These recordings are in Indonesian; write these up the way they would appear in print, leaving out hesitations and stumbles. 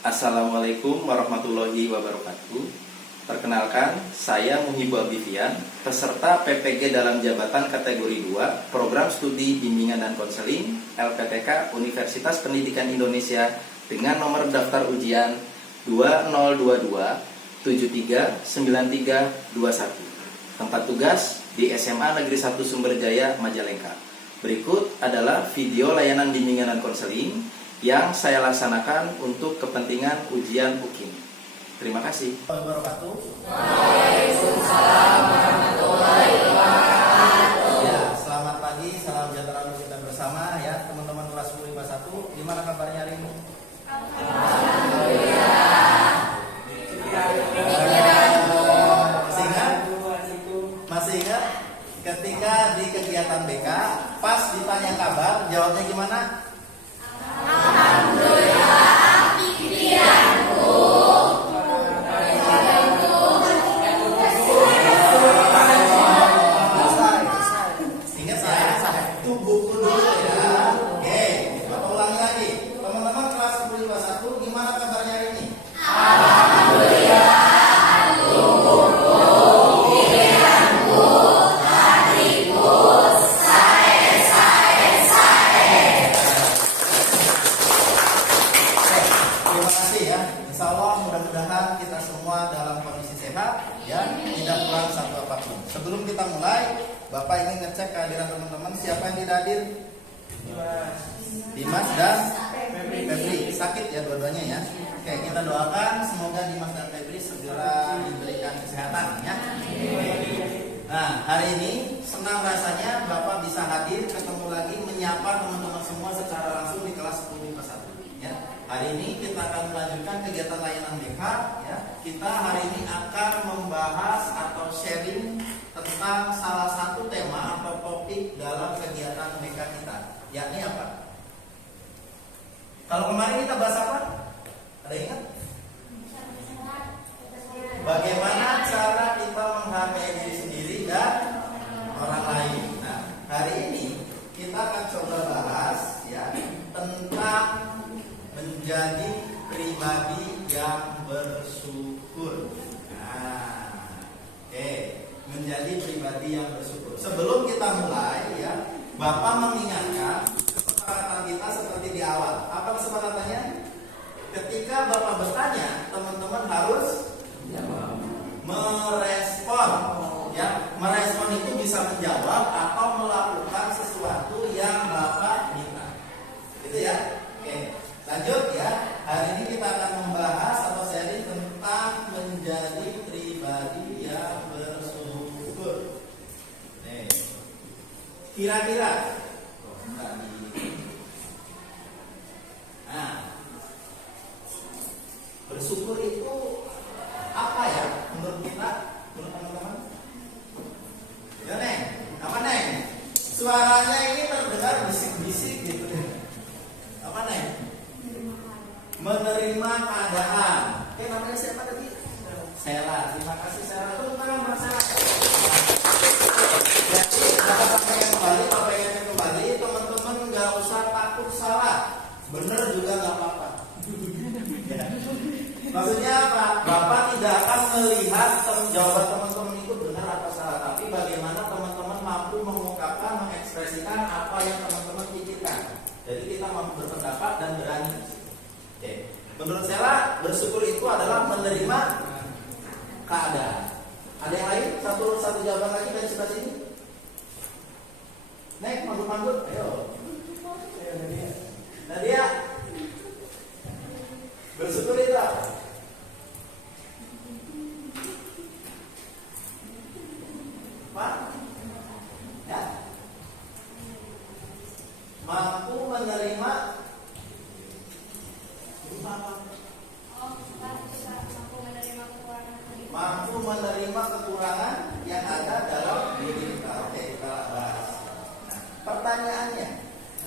Assalamualaikum warahmatullahi wabarakatuh. Perkenalkan, saya Muhibbu Abifian, peserta PPG dalam jabatan kategori 2, Program Studi Bimbingan dan Konseling LPTK Universitas Pendidikan Indonesia dengan nomor daftar ujian 2022 739321. Tempat tugas di SMA Negeri 1 Sumberjaya, Majalengka. Berikut adalah video layanan bimbingan dan konseling yang saya laksanakan untuk kepentingan ujian UKIM. Terima kasih. Waalaikumsalam warahmatullahi wabarakatuh. Ya, selamat pagi, salam sejahtera untuk kita bersama ya, teman-teman kelas 10 IPA 1. Gimana kabarnya hari ini? Masih ingat ketika di kegiatan BK pas ditanya kabar, jawabnya gimana? Ingat ya, itu buku dulu ya. Oke, kita ulangi lagi. Teman-teman kelas 10 IPA 1, gimana kabarnya hari ini? Terima kasih ya. Insya Allah mudah-mudahan kita semua dalam kondisi sehat ya, tidak kurang satu apapun. Sebelum kita mulai, Bapak ingin ngecek kehadiran teman-teman. Siapa yang tidak hadir? Dimas dan Febri. Sakit ya dua-duanya ya. Oke, kita doakan semoga Dimas dan Febri segera diberikan kesehatan ya. Nah, hari ini senang rasanya Bapak bisa hadir, ketemu lagi, menyapa teman-teman semua secara langsung di kelas 10 IPA 1 ya. Hari ini kita akan melanjutkan kegiatan layanan BK ya. Kita hari ini akan membahas atau sharing tentang salah satu tema atau topik dalam kegiatan BK kita, yakni apa? Kalau kemarin kita bahas apa? Ada ingat? Bagaimana cara kita menghargai diri sendiri dan orang lain. Nah, hari ini kita akan coba bahas ya tentang menjadi pribadi yang bersyukur. Nah, oke, menjadi pribadi yang bersyukur. Sebelum kita mulai ya, Bapak mengingatkan kesepakatan kita seperti di awal. Apa kesepakatannya? Ketika Bapak bertanya, teman-teman harus merespon. Ya, merespon itu bisa menjawab atau melakukan sesuatu yang Bapak minta. Gitu ya. Oke, lanjut ya. Hari ini kita akan membahas atau sharing tentang menjadi pribadi yang bersyukur. Nih. Kira-kira bersyukur itu apa ya menurut kita, menurut teman-teman? Ya Neng, apa Neng? Suaranya ini terdengar bisik-bisik gitu. Apa Neng? Menerima keadaan. Oke, namanya siapa tadi? Sela. Terima kasih Sela. Tepuk tangan Mas Sela. Jadi Bapak pengen kembali, teman-teman nggak usah takut salah. Bener juga nggak apa-apa. Ya. Maksudnya apa? Bapak tidak akan melihat jawaban teman-teman itu benar atau salah, tapi bagaimana teman-teman mampu mengungkapkan, mengekspresikan apa yang teman-teman pikirkan. Jadi kita mampu berpendapat dan berani. Oke. Menurut saya bersyukur itu adalah menerima keadaan. Ada yang lain? Satu jawaban lagi dari sebelah sini. Nek, manggul-manggul. Ayo. Nadia. Bersyukur itu apa? Pak? Ya. Mampu menerima mampu menerima kekurangan yang ada dalam diri kita. Oke, kita bahas. Nah, pertanyaannya,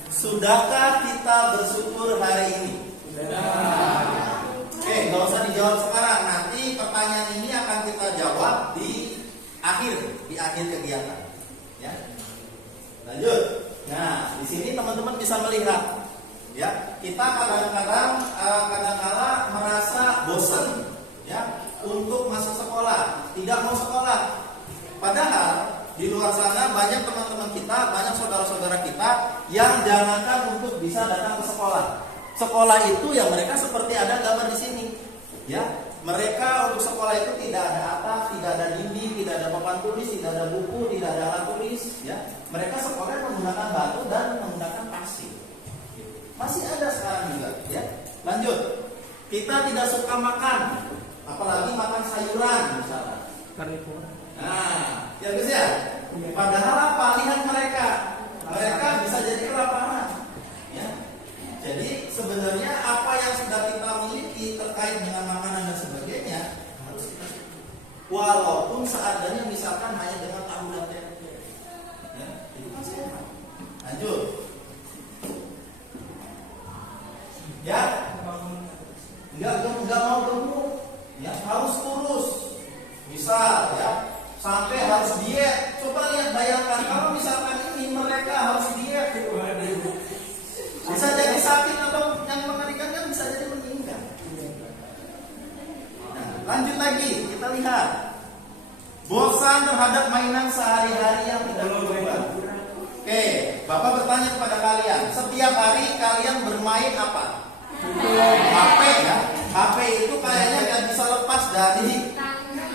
sudahkah kita bersyukur hari ini? Oke, nggak usah dijawab sekarang. Nanti pertanyaan ini akan kita jawab di akhir kegiatan. Ya, lanjut. Nah, di sini teman-teman bisa melihat, ya, kita kadang-kala merasa bosan ya untuk masuk sekolah, tidak mau sekolah. Padahal di luar sana banyak teman-teman kita, banyak saudara-saudara kita yang jangankan untuk bisa datang ke sekolah. Sekolah itu yang mereka seperti ada gambar di sini. Ya, mereka untuk sekolah itu tidak ada atap, tidak ada dinding, tidak ada papan tulis, tidak ada buku, tidak ada alat tulis. Ya, mereka sekolah menggunakan batu dan menggunakan pasir. Masih ada sekarang juga. Ya, lanjut. Kita tidak suka makan, apalagi makan sayuran misalnya. Nah, ya guys ya. Padahal apa? Lihat mereka bisa jadi kelaparan. Ya. Jadi sebenarnya apa yang sudah kita miliki terkait dengan makanan dan sebagainya harus kita syukuri. Walaupun seadanya misalkan hanya dengan tahu dan tempe. Ya, itu kan sehat. Lanjut. Ya. Enggak mau gemuk. Ya, harus kurus. Misal ya, sampai harus diet. Coba lihat, bayangkan kalau misalkan ini mereka harus diet, bisa jadi sakit atau yang mengerikan kan bisa jadi meninggal. Nah, lanjut lagi, kita lihat. Bosan terhadap mainan sehari-hari yang tidak berubah. Oke, Bapak bertanya kepada kalian, setiap hari kalian bermain apa? HP ya. HP itu kayaknya nggak bisa lepas dari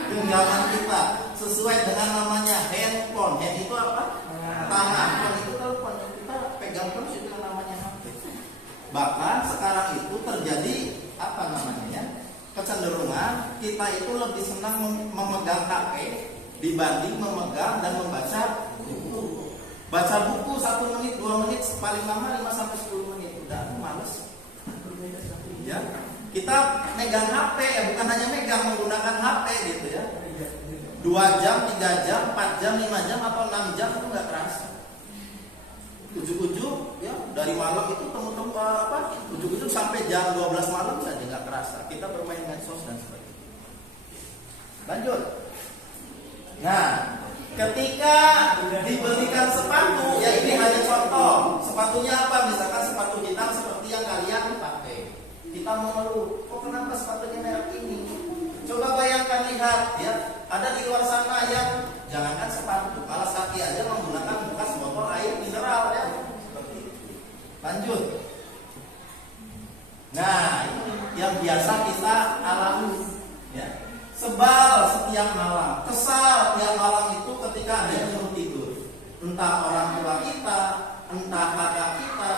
genggaman kita, sesuai dengan namanya handphone. Hand itu apa? Tangan. Phone itu telepon yang kita pegang terus, itu namanya HP. Bahkan sekarang itu terjadi apa namanya? Kecenderungan kita itu lebih senang memegang HP dibanding memegang dan membaca buku. Baca buku 1 menit, 2 menit, paling lama 5-10 menit. Udah males. Ya. Kita megang HP ya, bukan hanya megang, menggunakan HP gitu ya. 2 jam, 3 jam, 4 jam, 5 jam atau 6 jam itu nggak terasa. Ujuk-ujuk ya, dari malam itu temu-temu apa? Ujuk-ujuk sampai jam 12 malam saja nggak terasa. Kita bermain medsos dan sebagainya. Lanjut. Nah, ketika dibelikan sepatu, ya ini hanya contoh. Sepatunya apa? Misalkan sepatu hitam seperti yang kalian pakai. Kita mau ngeluh, kok kenapa sepatunya merek ini? Coba bayangkan, lihat ya, ada di luar sana yang jangankan sepatu, alas kaki aja menggunakan bekas botol air mineral ya. Seperti itu. Lanjut. Nah, ini yang biasa kita alami ya. Sebal setiap malam, kesal tiap malam itu ketika ada yang nyuruh tidur. Entah orang tua kita, entah kakak kita,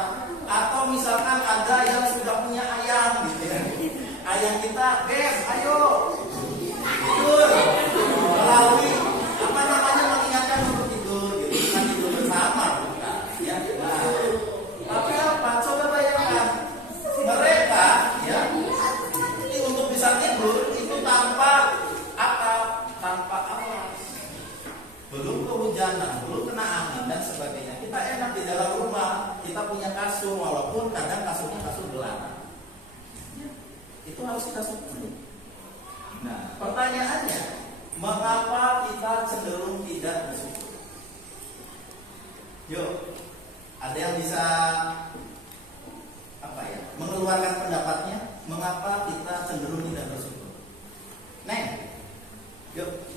atau misalkan ada yang sudah punya ayam gitu ya. Ayam kita, ayo tidur. Melalui apa namanya, mengingatkan untuk tidur gitu. Bukan tidur bersama, bukan. Ya. Nah, tapi apa? Coba bayangkan, mereka ya ini untuk bisa tidur itu tanpa atap, tanpa alas. Belum kehujanan, belum kena angin dan sebagainya. Kita enak di dalam rumah, kita punya kasur, walaupun kadang kasurnya kasur belana. Itu harus kita syukuri. Nah, pertanyaannya, mengapa kita cenderung tidak bersyukur? Yuk, ada yang bisa apa ya, mengeluarkan pendapatnya? Mengapa kita cenderung tidak bersyukur? Neng, yuk.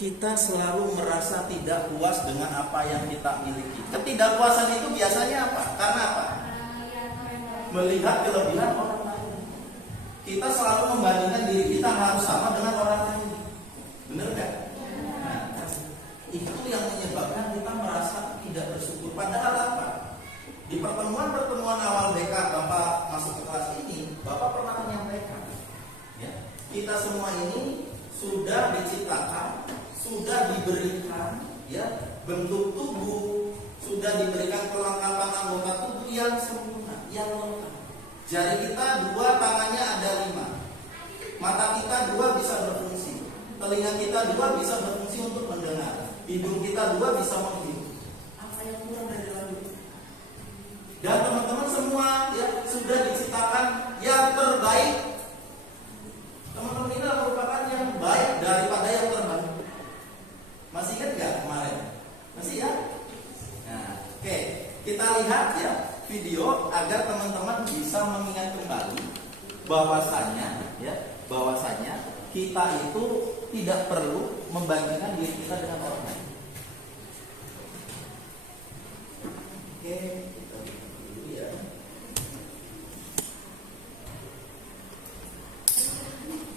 Kita selalu merasa tidak puas dengan apa yang kita miliki. Ketidakpuasan itu biasanya apa? Karena apa? Melihat kelebihan orang lain. Kita selalu membandingkan diri kita harus sama dengan orang lain. Benar nggak? Nah, itu yang menyebabkan kita merasa tidak bersyukur. Padahal apa? Di pertemuan-pertemuan awal BK Bapak masuk ke kelas ini, Bapak pernah menyampaikan, ya, kita semua ini sudah diciptakan, sudah diberikan ya bentuk tubuh, sudah diberikan perlengkapan anggota tubuh yang sempurna, yang lengkap. Jari kita 2, tangannya ada 5, mata kita 2 bisa berfungsi, telinga kita 2 bisa berfungsi untuk mendengar, hidung kita 2 bisa menghirup. Apa yang kurang dari dalam itu? Dan teman-teman semua ya sudah diciptakan yang terbaik. Teman-teman ini merupakan yang baik daripada yang terbaik. Masih ingat nggak kemarin? Masih ya? Nah, oke. lihat ya video agar teman-teman bisa mengingat kembali bahwasanya kita itu tidak perlu membandingkan diri kita dengan orang lain. Oke, kita lihat dulu ya.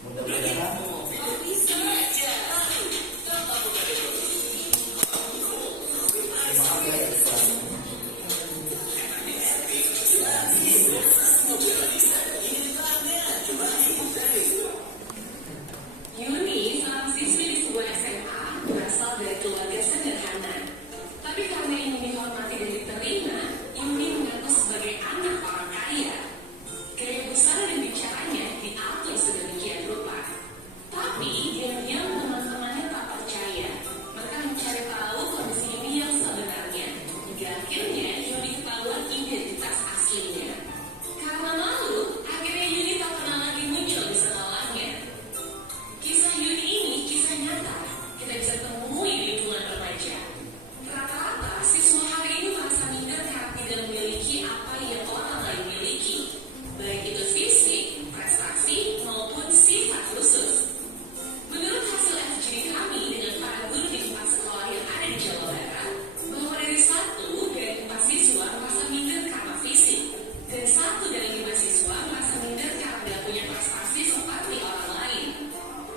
Mudah-mudahan Yuni, seorang siswi di sebuah SMA, berasal dari keluarga sederhana. Tapi karena ingin dihormati dan diterima, Yuni mengaku sebagai anak orang kaya. Gaya besar dan bicaranya diatur sedemikian rupa. Tapi diam-diam teman-temannya tak percaya. Mereka mencari tahu kondisi Yuni yang sebenarnya. Hingga akhirnya Yuni ketahuan identitas aslinya. Karena malu, akhirnya Yuni tak pernah lagi muncul di sekolahnya. Kisah Yuni ini kisah nyata. Kita bisa temui di lingkungan remaja. Rata-rata siswa hari ini merasa minder karena tidak memiliki apa yang orang lain miliki, baik itu fisik, prestasi, maupun sifat khusus. Menurut hasil FGD kami dengan para guru di 4 sekolah yang ada di Jawa Barat, bahwa dari 1 dari 4 siswa merasa minder karena fisik, dan 1 dari 5 siswa merasa minder karena tidak punya prestasi seperti orang lain.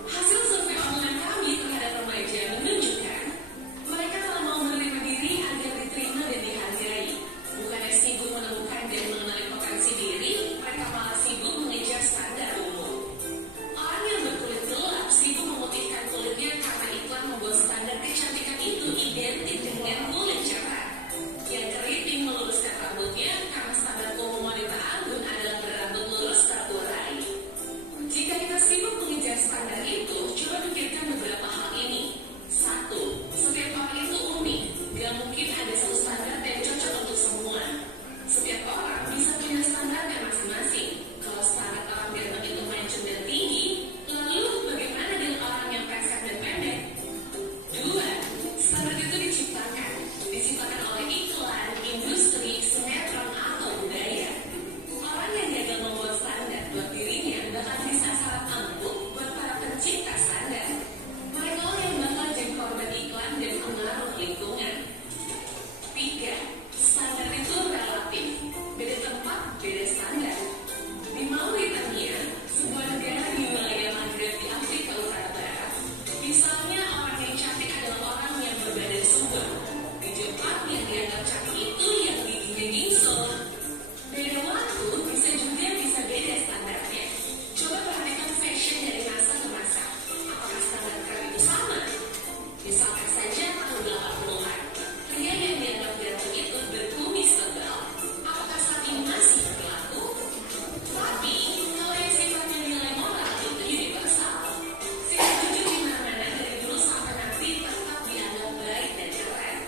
Hasil survei online kami terhadap remaja menunjukkan mereka tak mau menerima diri agar diterima dan dihargai. Bukannya sibuk menemukan dan mengenali potensi diri, mereka malah sibuk mengejar standar umum. Orang yang berkulit gelap sibuk memutihkan kulitnya karena iklan membuat standar kecantikan itu identik dengan kulit cerah. Yang keriting meluruskan rambutnya karena standar umum wanita anggun adalah berambut lurus terurai. Jika kita sibuk mengejar standar itu, coba pikirkan beberapa hal ini. 1. Setiap orang itu unik. Gak mungkin ada satu standar yang cocok untuk semua. Setiap orang bisa punya standarnya masing-masing. Kalau standar orang ganteng itu mancung dan tinggi, lalu bagaimana dengan orang yang pesek dan pendek? 2. Standar itu diciptakan oleh iklan, industri, sinetron, atau budaya. Orang yang gagal membuat standar buat dirinya bahkan bisa sangat empuk buat para pencipta standar. Mereka yang bakal jadi korban iklan dan pengaruh lingkungan. 3. Standar itu relatif. Beda tempat, beda standar. Di Mauritania, sebuah negara di wilayah Maghreb di Afrika Utara Barat, misalnya orang yang cantik adalah orang yang berbadan subur. Di Jepang yang dianggap cantik itu yang giginya gingsel. Beda waktu bisa beda standarnya. Coba perhatikan fashion dari masa ke masa. Apakah standar tren itu sama? Misalkan saja tahun 80-an, pria yang dianggap ganteng itu berkumis tebal. Apakah saat ini masih berlaku? Tapi kalau yang sifatnya nilai moral itu universal. Sikap jujur di mana-mana dari dulu sampai nanti tetap dianggap baik dan keren.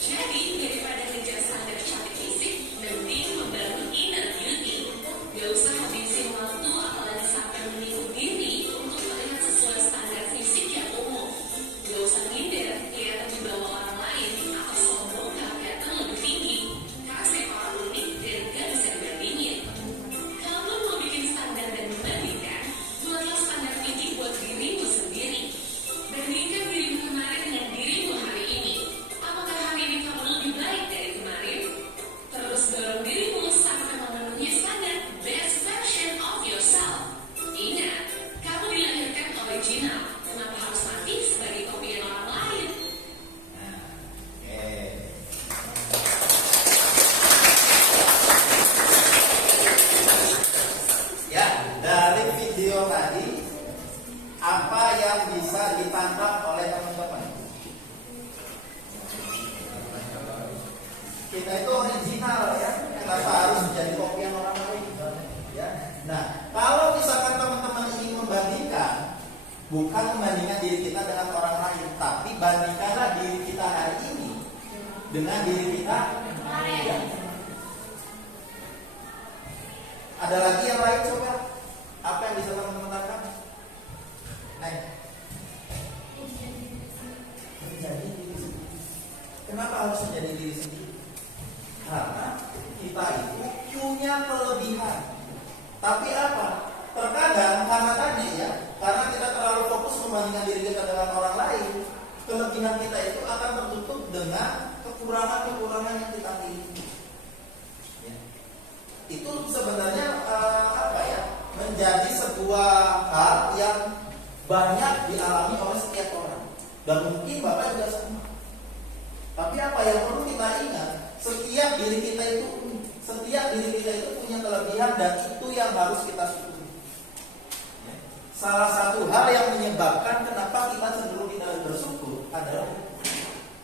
Jadi daripada ngejar standar cantik fisik, mending membangun inner beauty. Gak usah habisin waktu apalagi sampai menipu diri untuk terlihat sesuai standar fisik yang umum. Gak usah minder, kelihatan di bawah orang lain atau sombong karena kelihatan lebih tinggi. Karena setiap orang unik dan gak bisa dibandingin. Kalau lo mau bikin standar dan membandingkan, buatlah standar tinggi buat dirimu sendiri. Bandingkan dirimu kemarin dengan dirimu hari ini. Apakah hari ini kamu lebih baik dari kemarin? Terus dorong dirimu sampai memenuhi standar best version of yourself. Ingat, kamu dilahirkan original. Kenapa harus mati sebagai kopian orang lain? Ya, dari video tadi apa yang bisa ditangkap oleh teman-teman? Kita itu original ya, kenapa harus menjadi kopian orang lain? Ya. Nah, kalau misalkan teman-teman ingin membandingkan, bukan membandingkan diri kita dengan orang lain, tapi bandingkanlah diri kita hari ini dengan diri kita kemarin. Ya. Ada lagi yang lain coba? Apa yang bisa teman-teman tangkap? Menjadi diri sendiri. Kenapa harus menjadi diri sendiri? Karena kita itu punya kelebihan. Tapi apa? Terkadang karena tadi ya, karena kita terlalu fokus membandingkan diri kita dengan orang lain, kelebihan kita itu akan tertutup dengan kekurangan-kekurangan yang kita miliki. Ya. Itu sebenarnya menjadi sebuah hal yang banyak dialami oleh setiap orang, dan mungkin Bapak juga sama. Tapi apa yang perlu kita ingat, setiap diri kita itu punya kelebihan, dan itu yang harus kita syukuri. Salah satu hal yang menyebabkan kenapa kita cenderung tidak bersyukur adalah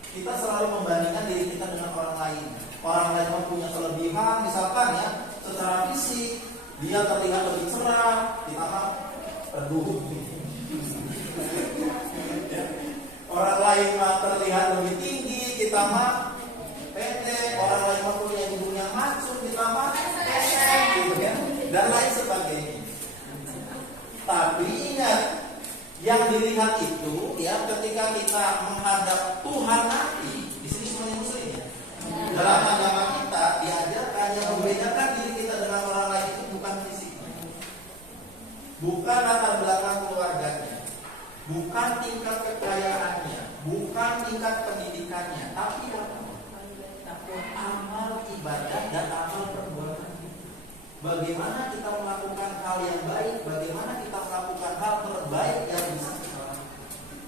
kita selalu membandingkan diri kita dengan orang lain. Orang lain mempunyai kelebihan, misalkan ya, secara fisik dia terlihat lebih cerah, kita mah redup. Orang lain mah terlihat lebih tinggi, kita mah pendek. Orang lain mah punya hidung yang mancung, kita mah pesek, gitu kan, dan lain sebagainya. Tapi ingat, yang dilihat itu ya ketika kita menghadap Tuhan nanti, di sini semuanya muslim ya. Dalam agama kita diajarkan yang membedakan diri kita dengan orang lain itu bukan fisik, bukan latar belakang keluarganya, bukan tingkat kekayaannya, bukan tingkat pendidikannya, tapi amal ibadah dan amal perbuatan. Bagaimana kita melakukan hal yang baik, bagaimana kita melakukan hal terbaik yang bisa kita lakukan.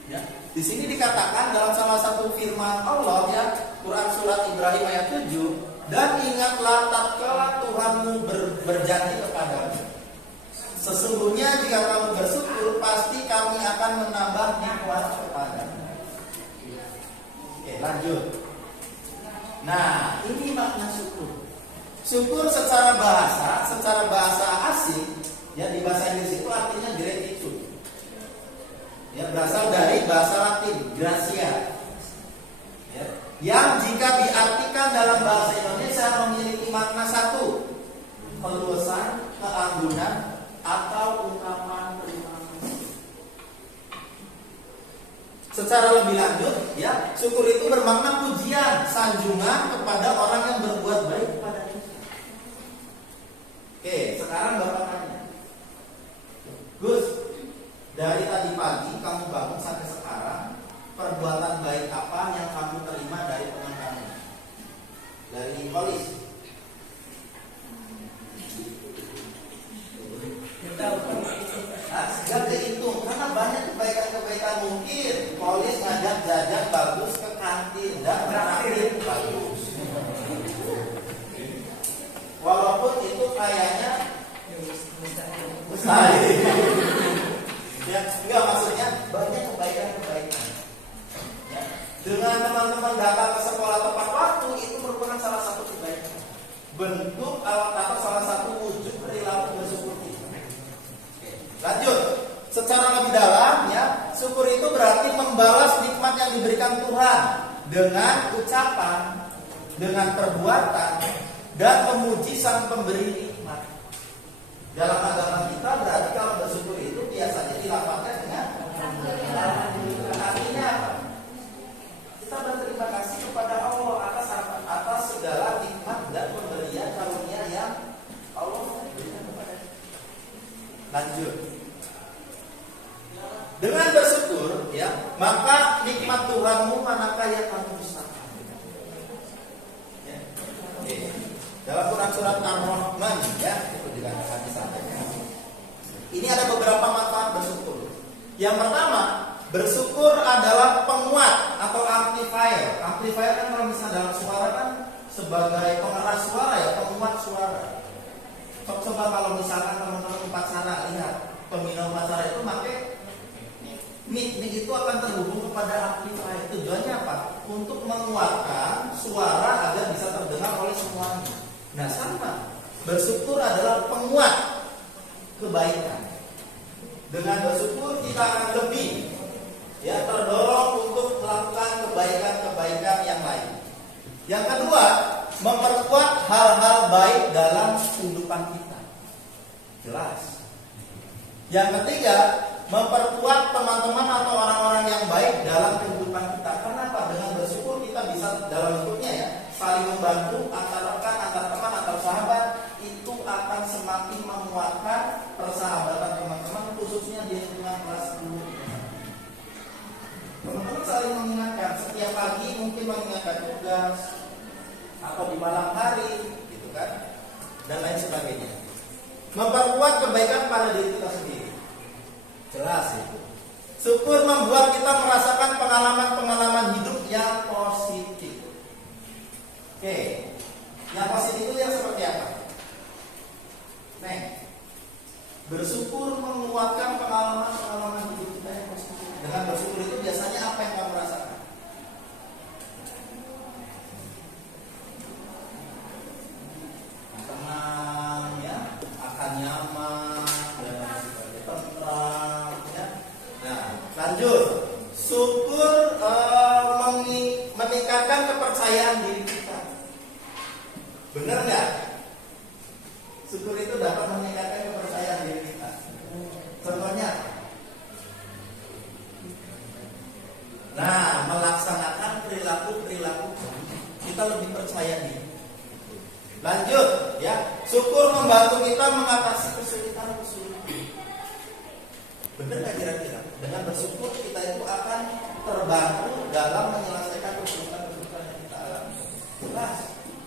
Ya. Di sini dikatakan dalam salah satu firman Allah ya, Quran surat Ibrahim ayat 7, dan ingatlah tatkala Tuhanmu berjanji kepadamu, sesungguhnya jika kamu bersyukur pasti kami akan menambah nikmat kepadamu. Oke, lanjut. Nah, ini makna syukur. Syukur secara bahasa asing, ya di bahasa Inggris itu artinya gratitude. Ya, berasal dari bahasa Latin, gratia. Ya, yang jika diartikan dalam bahasa Indonesia memiliki makna satu, keluasan, keanggunan, atau ungkapan terima kasih. Secara lebih lanjut, ya, syukur itu bermakna pujian, sanjungan kepada orang yang berbuat baik kepada kita. Oke, sekarang Bapak tanya, Gus, dari tadi pagi kamu bangun sampai sekarang, perbuatan baik apa yang kamu terima dari teman kamu? Dari polis? Gak kehitung, karena banyak kebaikan-kebaikan. Mungkin polis ngajak jajan bagus ke kantin dan traktir bagus. Walaupun itu kayaknya mustahil. Ya, enggak, maksudnya banyak kebaikan-kebaikan. Ya. Dengan teman-teman datang ke sekolah tepat waktu itu merupakan salah satu kebaikan. Bentuk atau salah satu wujud perilaku bersyukur kita. Lanjut, secara lebih dalam ya, syukur itu berarti membalas nikmat yang diberikan Tuhan dengan ucapan, dengan perbuatan, dan memuji sang pemberi nikmat. Dalam agama kita berarti kalau bersyukur itu biasanya dilapangkan dengan alhamdulillah. Artinya apa? Kita berterima kasih kepada Allah atas segala nikmat dan pemberian karunia yang Allah berikan kepada kita. Lanjut. Dengan bersyukur ya, maka nikmat Tuhanmu manakah yang kamu dustakan? Ya. Dalam Quran surat Ar-Rahman ya, itu juga akan disampaikan. Ini ada beberapa manfaat bersyukur. Yang pertama, bersyukur adalah penguat atau amplifier. Amplifier kan kalau misalnya dalam suara kan sebagai pengeras suara ya, penguat suara. Coba kalau misalkan teman-teman upacara lihat, pembina upacara itu pakai mic itu akan terhubung kepada amplifier. Tujuannya apa? Untuk menguatkan suara agar bisa terdengar oleh semuanya. Nah sama, bersyukur adalah penguat kebaikan. Dengan bersyukur kita akan lebih ya terdorong untuk melakukan kebaikan-kebaikan yang lain. Yang kedua, memperkuat hal-hal baik dalam kehidupan kita. Jelas. Yang ketiga, memperkuat teman-teman atau orang-orang yang baik dalam kehidupan kita. Kenapa? Dengan bersyukur kita bisa dalam bentuknya ya saling membantu antar rekan, antar teman, antar mengutamakan persahabatan teman-teman, khususnya di lingkungan kelas 10. Teman-teman saling mengingatkan setiap pagi, mungkin mengingatkan tugas atau di malam hari, gitu kan, dan lain sebagainya. Memperkuat kebaikan pada diri kita sendiri, jelas itu. Syukur membuat kita merasakan pengalaman-pengalaman hidup yang positif. Oke, yang positif itu yang seperti apa? Nih, bersyukur menguatkan pengalaman-pengalaman hidup kita yang positif. Dengan bersyukur itu biasanya apa yang kamu rasakan? Tenang, ya, akan nyaman, dan lain sebagainya, tentram, ya. Nah, lanjut. Syukur meningkatkan kepercayaan diri kita. Benar nggak? Syukur itu dapat meningkatkan kepercayaan diri kita. Contohnya, nah, melaksanakan perilaku kita lebih percaya diri. Lanjut, ya. Syukur membantu kita mengatasi kesulitan. Benar nggak kira-kira? Dengan bersyukur kita itu akan terbantu dalam menyelesaikan kesulitan yang kita alami. Jelas.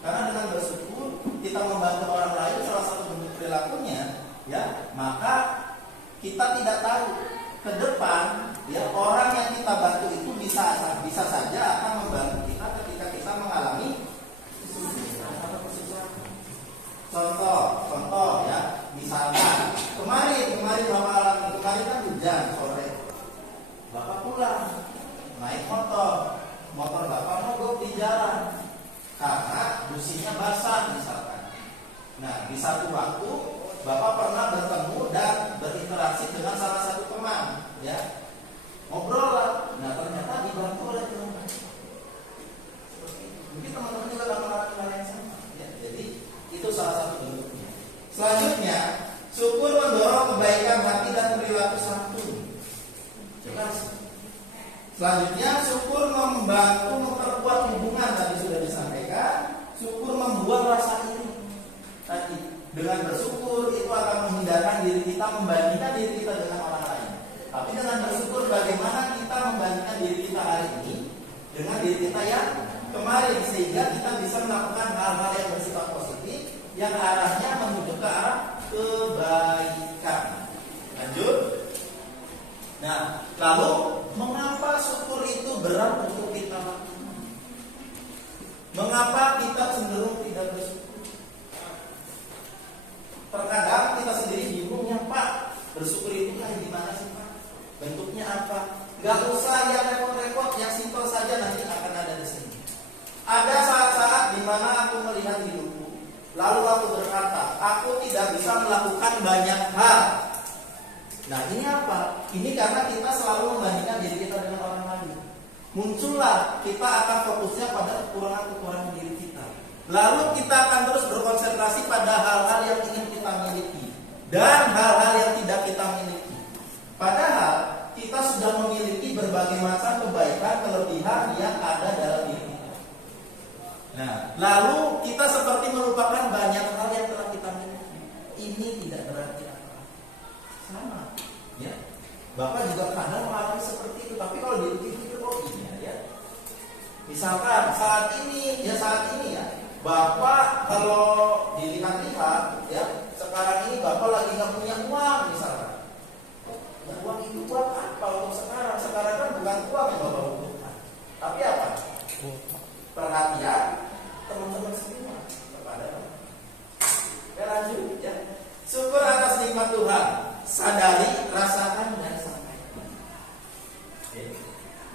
Karena dengan bersyukur kita membantu orang lain, salah satu bentuk perilakunya, ya, maka kita tidak tahu ke depan, ya, orang yang kita bantu itu bisa saja akan membantu kita ketika kita mengalami kesulitan atau kesusahan. Contoh, ya, misalnya kemarin Bapak kemarin kan hujan sore, Bapak pulang naik motor Bapak mogok di jalan karena businya basah misalkan. Nah, di satu waktu Bapak pernah bertemu dan berinteraksi dengan salah satu teman, ya, ngobrol lah. Nah, ternyata dibantu oleh teman. Mungkin teman-teman juga akan melakukan hal yang sama, ya. Jadi itu salah satu bentuknya. Selanjutnya, syukur mendorong kebaikan hati dan perilaku santun. Jelas. Selanjutnya, syukur membantu memperkuat hubungan, tadi sudah disampaikan. Syukur membuang rasa iri. Tadi dengan bersyukur itu akan menghindarkan diri kita membandingkan diri kita dengan orang lain. Tapi dengan bersyukur bagaimana kita membandingkan diri kita hari ini dengan diri kita yang kemarin, sehingga kita bisa melakukan hal-hal yang bersifat positif yang arahnya menuju ke arah kebaikan. Lanjut. Nah, lalu mengapa syukur itu berat untuk kita lakukan? Mengapa kita cenderung tidak bersyukur? Terkadang kita sendiri bingung, ya Pak, bersyukur itu kayak gimana sih Pak? Bentuknya apa? Gak usah yang repot-repot, yang simpel saja nanti akan ada di sini. Ada saat-saat di mana aku melihat hidupku, lalu aku berkata, aku tidak bisa melakukan banyak hal. Nah, ini apa? Ini karena kita selalu membandingkan diri kita dengan orang lain. Muncullah kita akan fokusnya pada kekurangan-kekurangan diri kita. Lalu kita akan terus berkonsentrasi pada hal-hal yang ingin kita miliki dan hal-hal yang tidak kita miliki. Padahal kita sudah memiliki berbagai macam kebaikan, kelebihan yang ada dalam diri kita. Nah, lalu kita seperti melupakan banyak hal yang telah kita miliki. Ini tidak berarti apa. Sama, ya. Bapak juga kadang mengalami seperti itu, tapi kalau dipikir-pikir, oh iya ya. Misalkan saat ini ya, Bapak kalau dilihat-lihat, ya, sekarang ini Bapak lagi nggak punya uang misalkan. Ya, uang itu buat apa untuk sekarang? Sekarang kan bukan uang yang Bapak butuhkan, tapi apa? Perhatian teman-teman semua kepada Bapak. Ya, lanjut ya. Syukur atas nikmat Tuhan, sadari, rasakan dan sampaikan.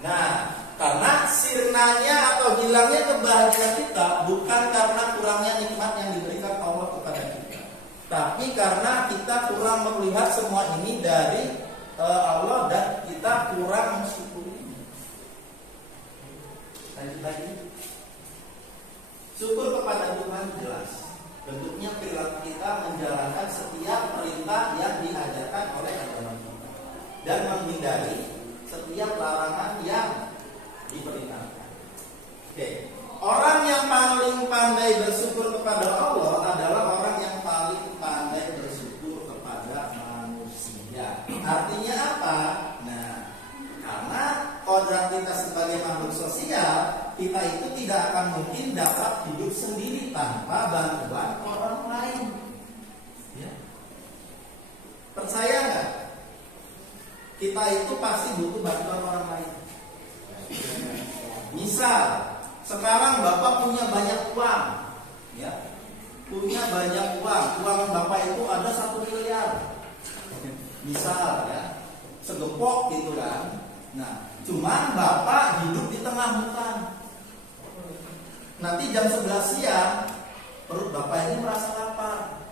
Nah, karena sirnanya atau hilangnya kebahagiaan kita bukan karena kurangnya nikmat yang diberikan Allah kepada kita, tapi karena kita kurang melihat semua ini dari Allah dan kita kurang mensyukuri. Lanjut lagi. Syukur kepada Tuhan jelas. Bentuknya perilaku kita menjalankan setiap perintah yang diajarkan oleh agama kita dan menghindari setiap larangan yang diperintahkan. Oke. Orang yang paling pandai bersyukur kepada Allah adalah orang yang paling pandai bersyukur kepada makhluk sosial, kita itu tidak akan mungkin dapat hidup sendiri tanpa bantuan orang lain. Ya. Percaya nggak? Kita itu pasti butuh bantuan orang lain. Misal, sekarang Bapak punya banyak uang, ya, punya banyak uang. Uang Bapak itu ada 1 miliar. Misal, ya, segepok gitu kan. Nah, cuman Bapak hidup di tengah hutan. Nanti jam 11 siang perut Bapak ini merasa lapar.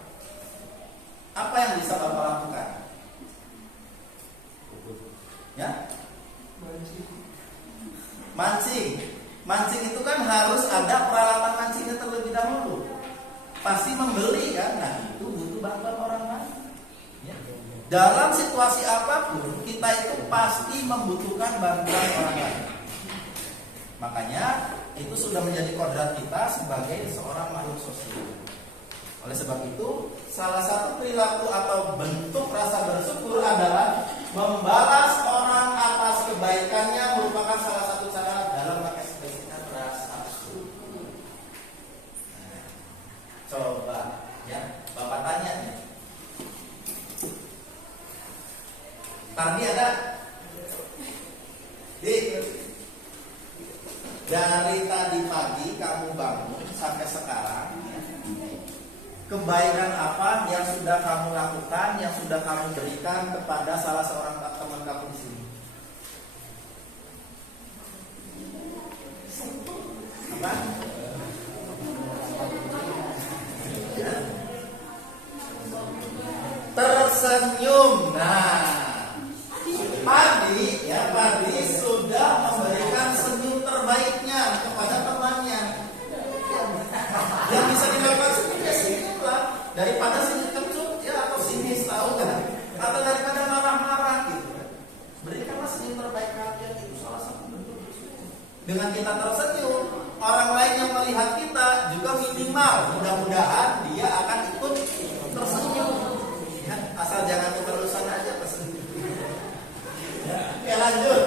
Apa yang bisa Bapak lakukan? Ya? Mancing. Mancing itu kan harus ada peralatan mancingnya terlebih dahulu. Pasti membeli kan? Nah, itu butuh bantuan orang lain. Ya. Dalam situasi apapun, kita itu pasti membutuhkan bantuan orang lain. Makanya itu sudah menjadi kodrat kita sebagai seorang makhluk sosial. Oleh sebab itu, salah satu perilaku atau bentuk rasa bersyukur adalah membalas orang atas kebaikannya, merupakan salah satu cara dalam mengekspresikan rasa syukur. Nah, coba ya, Bapak tanya nih. Tadi ada dari tadi pagi kamu bangun sampai sekarang, ya, kebaikan apa yang sudah kamu lakukan, yang sudah kamu berikan kepada salah seorang teman kamu di sini? Apa? Ya. Tersenyum. Nah, Padi sudah memberikan senyum terbaiknya kepada temannya. Yang bisa dilakukan senyumnya senyum lah, daripada senyum kecut ya, atau sinis, tahu kan? Atau daripada marah-marah gitu. Berikanlah senyum terbaik kalian, itu salah satu bentuk bersyukur. Dengan kita tersenyum, orang lain yang melihat kita juga minimal mudah-mudahan dia akan ikut tersenyum. Ya, asal jangan keterusan aja tersenyum. Oke, lanjut.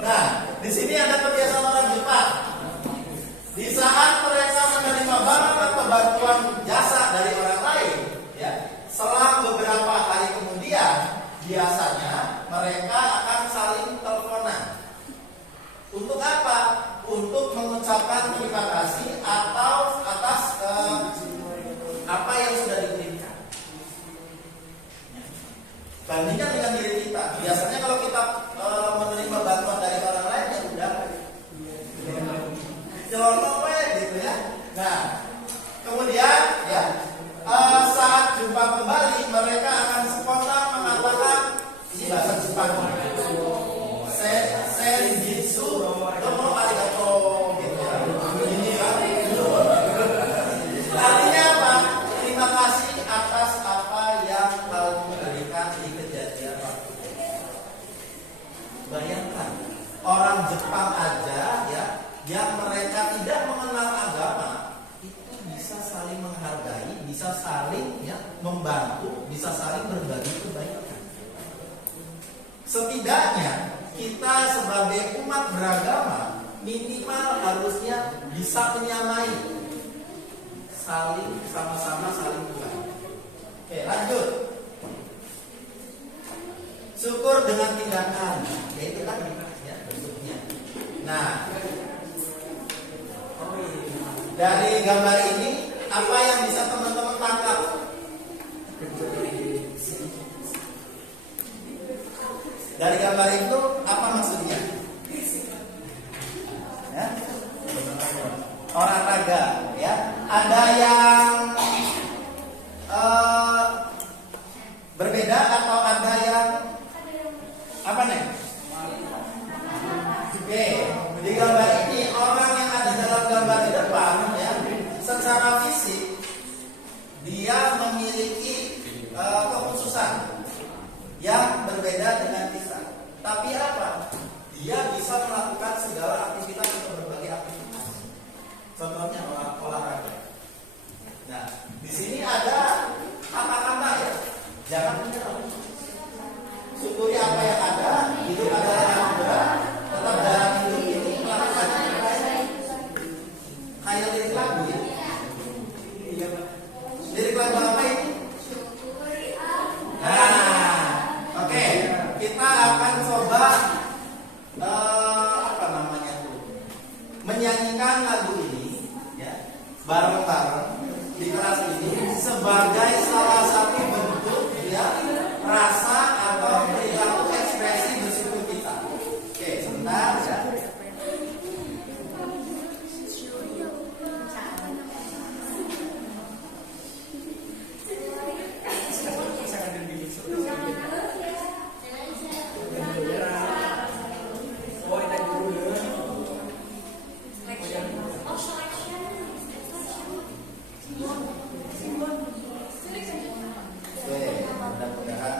Nah, di sini ada kebiasaan orang Jepang. Di saat mereka menerima barang atau bantuan jasa dari orang lain, ya, selang beberapa hari kemudian, biasanya mereka akan saling teleponan. Untuk apa? Untuk mengucapkan terima kasih atau atas apa yang sudah diberikan. Bandingkan dengan diri kita. Biasanya kalau kita menerima bantuan dari orang lain, ya udah jelonok gitu ya. Nah, kemudian ya saat jumpa kembali mereka akan spontan mengatakan, ini bahasa Jepang, senjitsu domo arigato gitu ya. Ini kan artinya apa? Terima kasih atas apa yang kamu berikan di kejadian waktu. Bayangkan orang Jepang aja ya, yang mereka tidak mengenal agama, itu bisa saling menghargai, bisa saling ya membantu, bisa saling berbagi kebaikan. Setidaknya kita sebagai umat beragama minimal harusnya bisa menyamai, saling sama-sama saling berbagi. Oke, lanjut. Syukur dengan tindakan, yaitu kan ya bentuknya. Nah, dari gambar ini apa yang bisa teman-teman tangkap? Dari gambar itu apa maksudnya? Ya? Olahraga, ya. Ada yang berbeda atau ada yang apa nih? Oke, di gambar ini orang yang ada dalam gambar di depan ya, secara fisik dia memiliki kekhususan yang berbeda dengan kita. Tapi apa? Dia bisa melakukan segala aktivitas atau berbagai aktivitas. Contohnya olahraga. Nah, di sini ada kata-kata ya. Jangan menyerah. Syukuri apa yang ada, nanya lirik lagu ya? Lirik lagu apa ini? Nah, oke, kita akan coba apa namanya tuh, menyanyikan lagu ini, ya, bareng-bareng di kelas ini sebagai salah satu bentuk ya rasa atau perilaku ekspresi bersyukur kita. Oke, sebentar ya. Oke, mudah-mudahan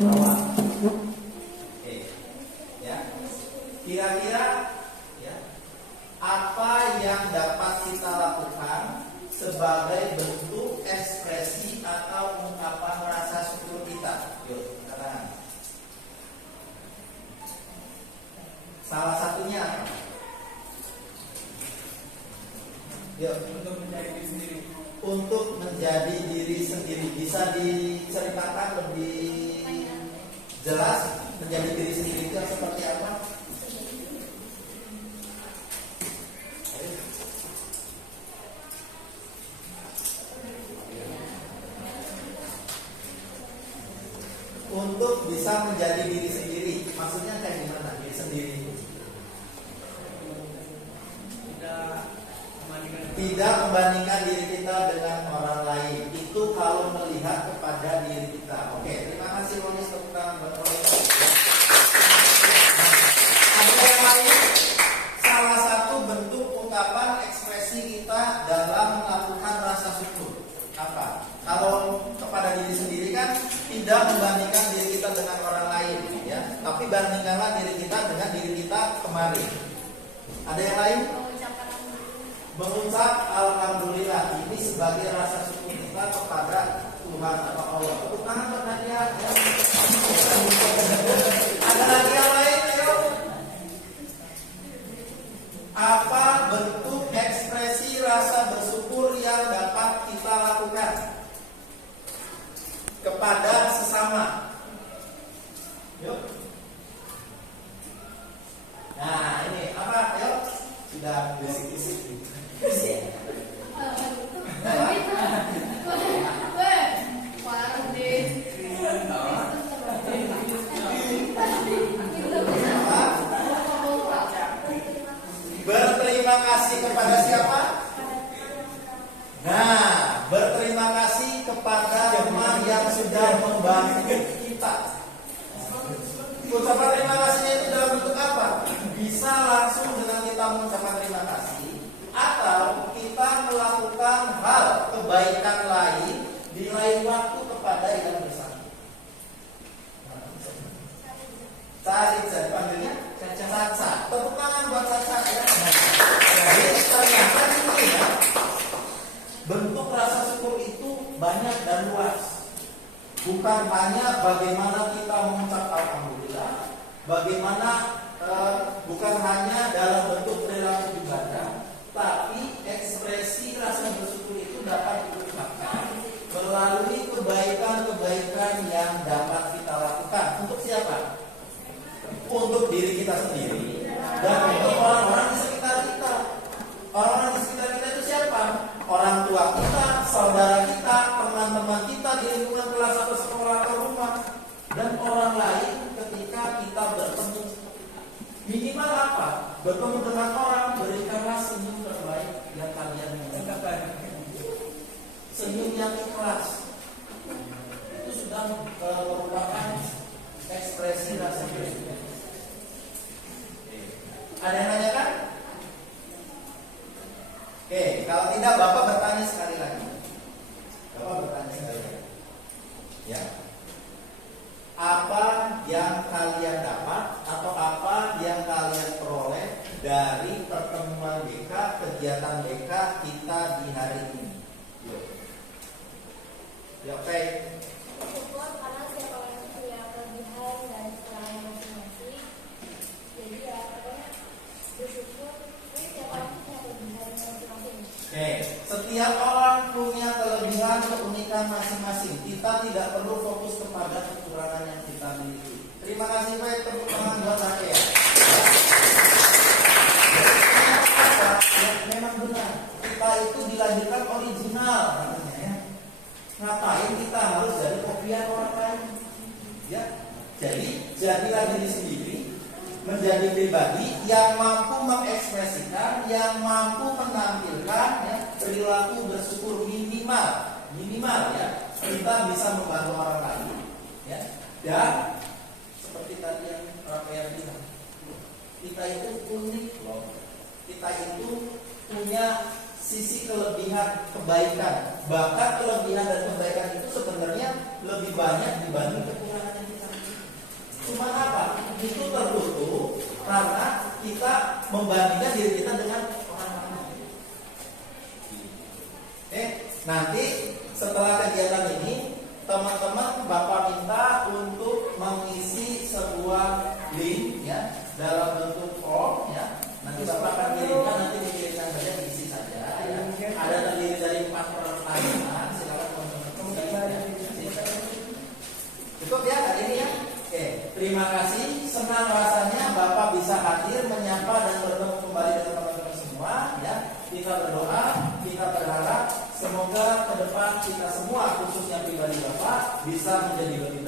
bawah. Oke. Ya. Kira-kira ya, apa yang dapat kita lakukan sebagai bentuk ekspresi atau ungkapan rasa syukur kita? Yuk, katakan. Salah satunya apa? Yuk. Untuk menjadi diri sendiri. Bisa diceritakan lebih jelas menjadi diri sendiri itu seperti apa? Untuk bisa menjadi diri sendiri, maksudnya kayak gimana? Diri sendiri tidak membandingkan diri kita dengan orang lain. Itu kalau melihat kepada diri kita. Oke, terima kasih Ronis tentang berkomentar. Ada yang lain? Salah satu bentuk ungkapan ekspresi kita dalam melakukan rasa syukur apa? Kalau kepada diri sendiri kan tidak membandingkan diri kita dengan orang lain, ya. Tapi bandingkanlah diri kita dengan diri kita kemarin. Ada yang lain? Mengucap alhamdulillah, ini sebagai rasa syukur kita kepada Tuhan atau Allah. Tepuk tangan buat Nadia. Ya. Ada lagi yang lain? Ayo. Apa bentuk ekspresi rasa bersyukur yang dapat kita lakukan kepada sesama? Yuk. Nah, ini apa? Ayo. Sudah bisik-bisik. Berterima kasih kepada siapa? Nah, berterima kasih kepada teman yang sudah membantu kita. Ucapan terima kasihnya itu dalam bentuk apa? Bisa langsung dengan kita mengucapkan terima kasih, atau kita melakukan hal kebaikan lain di lain waktu kepada yang bersangkutan. Cari panggilnya Caca. Tepuk tangan buat Caca ya. Jadi ternyata ini ya, bentuk rasa syukur itu banyak dan luas. Bukan hanya bagaimana kita mengucap alhamdulillah, bagaimana bukan hanya dalam bentuk perilaku ibadah, tapi ekspresi rasa bersyukur itu dapat diungkapkan melalui kebaikan-kebaikan yang dapat kita lakukan. Untuk siapa? Untuk diri kita sendiri dan untuk orang-orang di sekitar kita. Orang-orang di sekitar kita itu siapa? Orang tua kita, saudara kita, teman-teman kita di lingkungan kelas atau sekolah atau rumah, dan orang lain ketika kita bertemu. Minimal apa? Bertemu dengan orang, berikanlah senyum terbaik yang kalian miliki. Senyum yang ikhlas. Itu sudah merupakan ekspresi rasa bersyukur. Ada yang nanyakan? Oke, kalau tidak Bapak bertanya sekali lagi. Bapak bertanya sekali lagi. Ya. Apa yang kalian dapat atau apa yang kalian peroleh dari pertemuan BK, kegiatan BK kita di hari ini? Yuk. Ya, oke. Bersyukur karena setiap orang itu punya kelebihan dan kekurangan masing-masing. Jadi ya pokoknya bersyukur, ini setiap orang itu punya kelebihan masing-masing. Oke, setiap orang punya kelebihan keunikan masing-masing. Kita tidak perlu fokus kepada kekurangan yang kita miliki. Terima kasih baik, tepuk tangan buat saya. Ya, memang benar. Kita itu dilahirkan original, katanya ya. Ngapain kita harus jadi kopian orang lain? Ya, jadi jadilah diri sendiri, menjadi pribadi yang mampu mengekspresikan, yang mampu menampilkan ya, perilaku bersyukur minimal ya, kita bisa membantu orang lain ya. Dan seperti tadi yang Rafael bilang, kita itu unik loh, kita itu punya sisi kelebihan kebaikan, bahkan kelebihan dan kebaikan itu sebenarnya lebih banyak dibanding kekurangan yang kita Bapak minta untuk mengisi sebuah link ya dalam bentuk form ya. Nanti Bapak akan kirimkan, nanti dikirimkan saja, diisi saja ya. Ada terdiri dari 4 pertanyaan. Silakan teman-teman. Cukup ya hari ini ya. Oke, terima kasih. Senang rasanya Bapak bisa hadir menyapa dan bertemu kembali dengan teman-teman semua ya. Kita berdoa, kita berharap semoga ke depan kita semua khususnya pribadi Bapak bisa menjadi lebih